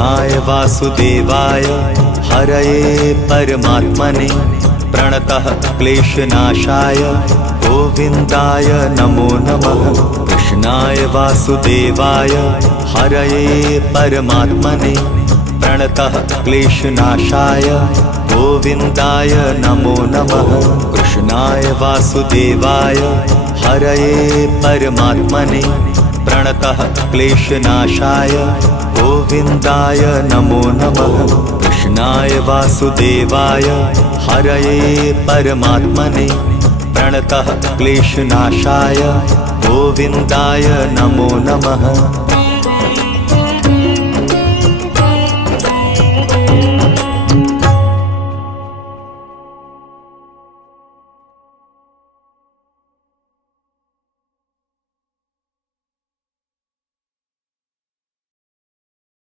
कृष्णाय वासुदेवाय हरये परमात्मने प्रणतः क्लेशनाशाय गोविन्दाय नमो नमः। कृष्णाय वासुदेवाय हरये परमात्मने प्रणतः क्लेशनाशाय गोविन्दाय नमो नमः। कृष्णाय वासुदेवाय हरये परमात्मने प्रणतः क्लेशनाशाय गोविन्दाय नमो नमः। कृष्णाय वासुदेवाय हरये परमात्मने प्रणतः क्लेशनाशाय गोविन्दाय नमो नमः।